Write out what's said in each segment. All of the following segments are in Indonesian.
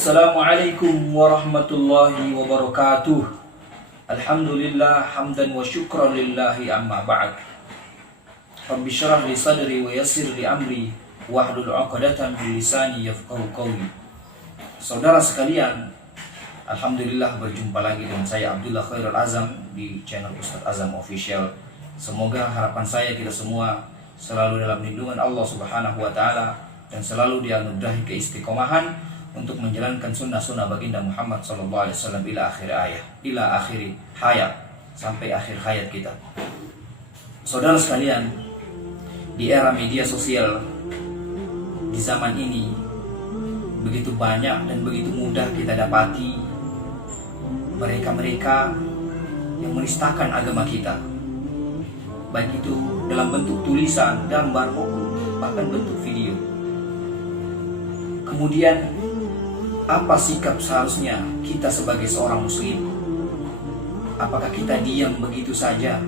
Assalamualaikum warahmatullahi wabarakatuh. Alhamdulillah hamdan wa syukran lillahi amma ba'd. Rabbi syrah li sadri wa yassir li amri wahlul 'uqdatam min lisani yafqahu qawli. Saudara sekalian, alhamdulillah berjumpa lagi dengan saya Abdullah Khairul Azam di channel Ustadz Azam Official. Semoga harapan saya kita semua selalu dalam lindungan Allah Subhanahu wa taala dan selalu dianugerahi keistiqomahan untuk menjalankan sunnah-sunnah baginda Muhammad SAW ila akhir hayat, sampai akhir hayat kita. Saudara sekalian, di era media sosial di zaman ini begitu banyak dan begitu mudah kita dapati mereka-mereka yang menistakan agama kita, baik itu dalam bentuk tulisan, gambar, maupun bahkan bentuk video. Kemudian apa sikap seharusnya kita sebagai seorang muslim? Apakah kita diam begitu saja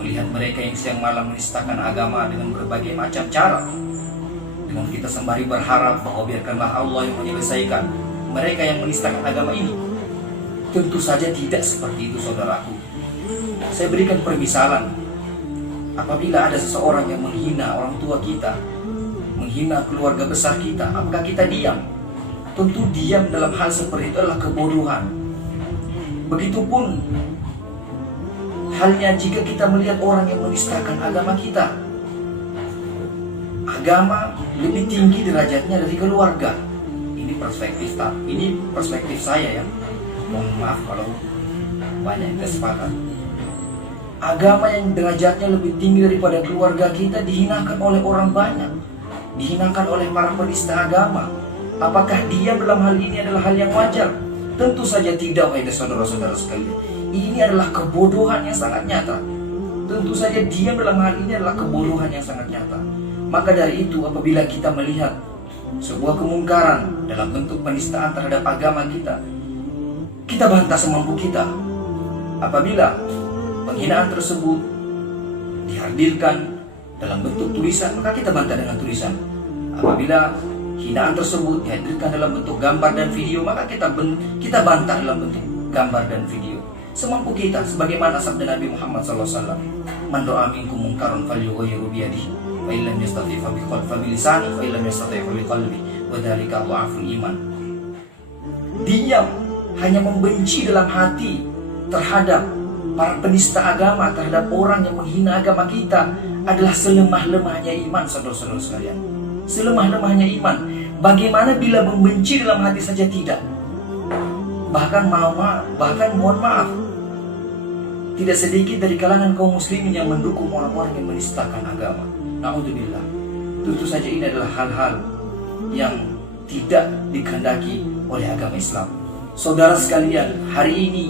melihat mereka yang siang malam menistakan agama dengan berbagai macam cara, dengan kita sembari berharap bahwa biarkanlah Allah yang menyelesaikan mereka yang menistakan agama ini? Tentu saja tidak seperti itu, saudaraku. Saya berikan permisalan. Apabila ada seseorang yang menghina orang tua kita, menghina keluarga besar kita, apakah kita diam? Tentu diam dalam hal seperti itu adalah kebodohan. Begitupun halnya jika kita melihat orang yang menistakan agama kita. Agama lebih tinggi derajatnya dari keluarga. Ini perspektif saya ya. Mohon maaf kalau banyak yang tersepakat. Agama yang derajatnya lebih tinggi daripada keluarga kita dihinakan oleh orang banyak, dihinakan oleh para penista agama. Apakah diam dalam hal ini adalah hal yang wajar? Tentu saja tidak, wahai saudara-saudara sekalian. Ini adalah kebodohan yang sangat nyata. Tentu saja diam dalam hal ini adalah kebodohan yang sangat nyata. Maka dari itu, apabila kita melihat sebuah kemungkaran dalam bentuk penistaan terhadap agama kita bantah semampu kita. Apabila penghinaan tersebut dihadirkan dalam bentuk tulisan, maka kita bantah dengan tulisan. Apabila hinaan tersebut dihadirkan dalam bentuk gambar dan video, maka kita bantah dalam bentuk gambar dan video semampu kita, sebagaimana sabda Nabi Muhammad SAW, man ra'a minkum munkaran falyughayyirhu biyadihi fa illam yastati' fa bilisanihi fa illam yastati' fa biqalbihi wa dzalika dha'ful iman. Diam, hanya membenci dalam hati terhadap para penista agama, terhadap orang yang menghina agama kita adalah selemah-lemahnya iman, saudara-saudara sekalian. Selemah-lemahnya iman. Bagaimana bila membenci dalam hati saja tidak? Bahkan mohon maaf, tidak sedikit dari kalangan kaum muslimin yang mendukung orang-orang yang menistakan agama. Na'udzubillah. Tentu saja ini adalah hal-hal yang tidak dikehendaki oleh agama Islam. Saudara sekalian, hari ini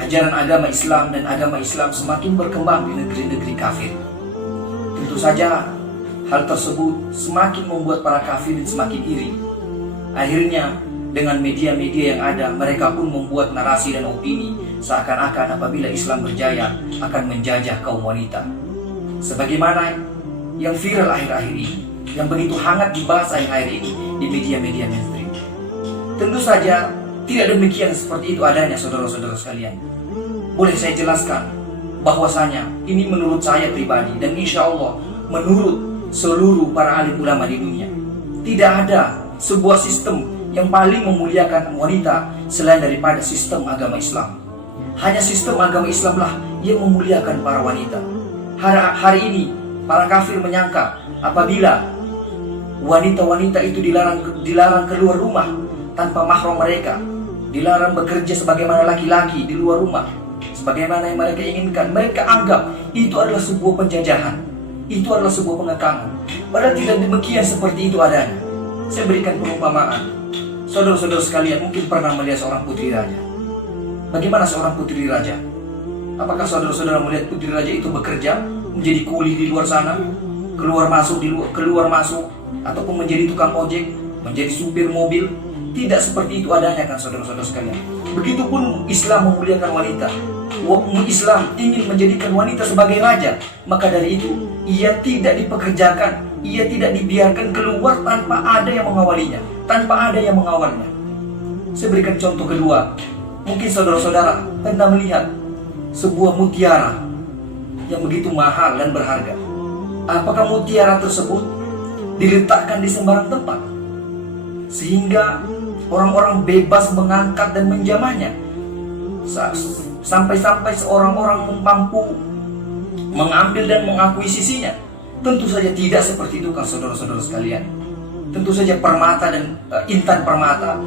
ajaran agama Islam dan agama Islam semakin berkembang di negeri-negeri kafir. Tentu saja hal tersebut semakin membuat para kafirin semakin iri. Akhirnya dengan media-media yang ada, mereka pun membuat narasi dan opini seakan-akan apabila Islam berjaya akan menjajah kaum wanita. Sebagaimana yang viral akhir-akhir ini, yang begitu hangat dibahas akhir-akhir ini di media-media mainstream. Tentu saja tidak demikian seperti itu adanya, saudara-saudara sekalian. Boleh saya jelaskan bahwasanya ini menurut saya pribadi dan insya Allah menurut seluruh para alim ulama di dunia. Tidak ada sebuah sistem yang paling memuliakan wanita selain daripada sistem agama Islam. Hanya sistem agama Islamlah yang memuliakan para wanita. Hari ini para kafir menyangka apabila wanita-wanita itu dilarang keluar rumah tanpa mahram mereka, dilarang bekerja sebagaimana laki-laki di luar rumah, sebagaimana yang mereka inginkan, mereka anggap itu adalah sebuah penjajahan, itu adalah sebuah pengekangan. Padahal tidak demikian seperti itu adanya. Saya berikan perumpamaan. Saudara-saudara sekalian mungkin pernah melihat seorang putri raja. Bagaimana seorang putri raja? Apakah saudara-saudara melihat putri raja itu bekerja menjadi kuli di luar sana, keluar masuk ataupun menjadi tukang ojek, menjadi supir mobil? Tidak seperti itu adanya, kan saudara-saudara sekalian. Begitupun Islam memuliakan wanita. Islam ingin menjadikan wanita sebagai raja, maka dari itu ia tidak dipekerjakan ia tidak dibiarkan keluar tanpa ada yang mengawalinya, tanpa ada yang mengawalnya. Saya berikan contoh kedua. Mungkin saudara-saudara pernah melihat sebuah mutiara yang begitu mahal dan berharga. Apakah mutiara tersebut diletakkan di sembarang tempat sehingga orang-orang bebas mengangkat dan menjamahnya? Sampai-sampai seorang orang mampu mengambil dan mengakuisisinya? Tentu saja tidak seperti itu kan saudara-saudara sekalian. Tentu saja permata dan intan permata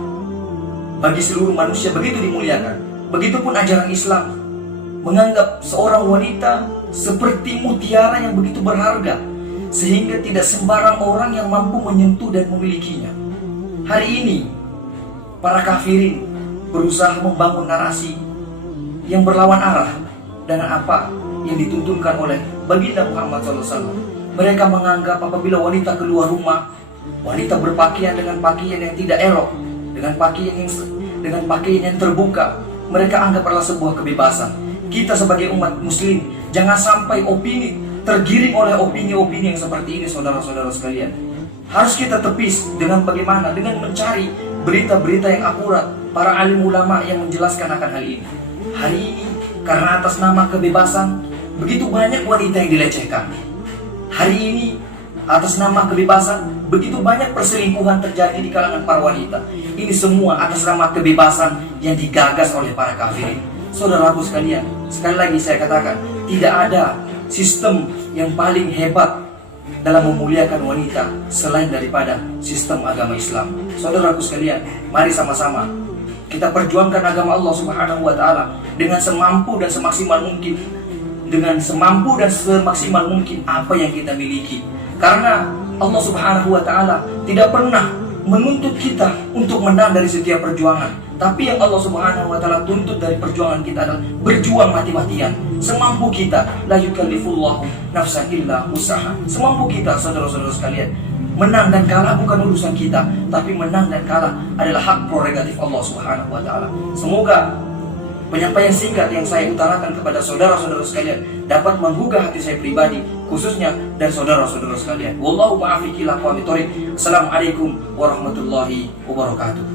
bagi seluruh manusia begitu dimuliakan. Begitupun ajaran Islam menganggap seorang wanita seperti mutiara yang begitu berharga, sehingga tidak sembarang orang yang mampu menyentuh dan memilikinya. Hari ini para kafirin berusaha membangun narasi yang berlawan arah dengan apa yang dituntunkan oleh baginda Muhammad SAW. Mereka menganggap apabila wanita keluar rumah, wanita berpakaian dengan pakaian yang tidak elok, dengan pakaian yang terbuka, mereka anggap adalah sebuah kebebasan. Kita sebagai umat muslim jangan sampai tergiring oleh opini-opini yang seperti ini, saudara-saudara sekalian. Harus kita tepis dengan bagaimana? Dengan mencari berita-berita yang akurat, para alim ulama yang menjelaskan akan hal ini. Hari ini karena atas nama kebebasan begitu banyak wanita yang dilecehkan. Hari ini atas nama kebebasan begitu banyak perselingkuhan terjadi di kalangan para wanita. Ini semua atas nama kebebasan yang digagas oleh para kafirin. Saudaraku sekalian, sekali lagi saya katakan, tidak ada sistem yang paling hebat dalam memuliakan wanita selain daripada sistem agama Islam. Saudaraku sekalian, mari sama-sama kita perjuangkan agama Allah Subhanahu wa taala dengan semampu dan semaksimal mungkin. Dengan semampu dan semaksimal mungkin apa yang kita miliki. Karena Allah Subhanahu wa taala tidak pernah menuntut kita untuk menang dari setiap perjuangan. Tapi yang Allah Subhanahu wa taala tuntut dari perjuangan kita adalah berjuang mati-matian. Semampu kita, la yukallifullahu nafsan illa usaha. Semampu kita, saudara-saudara sekalian. Menang dan kalah bukan urusan kita, tapi menang dan kalah adalah hak prerogatif Allah Subhanahu wa taala. Semoga penyampaian singkat yang saya utarakan kepada saudara-saudara sekalian dapat menggugah hati saya pribadi, khususnya dan saudara-saudara sekalian. Wallahu muwaffiq ila aqwamit thoriq. Assalamualaikum warahmatullahi wabarakatuh.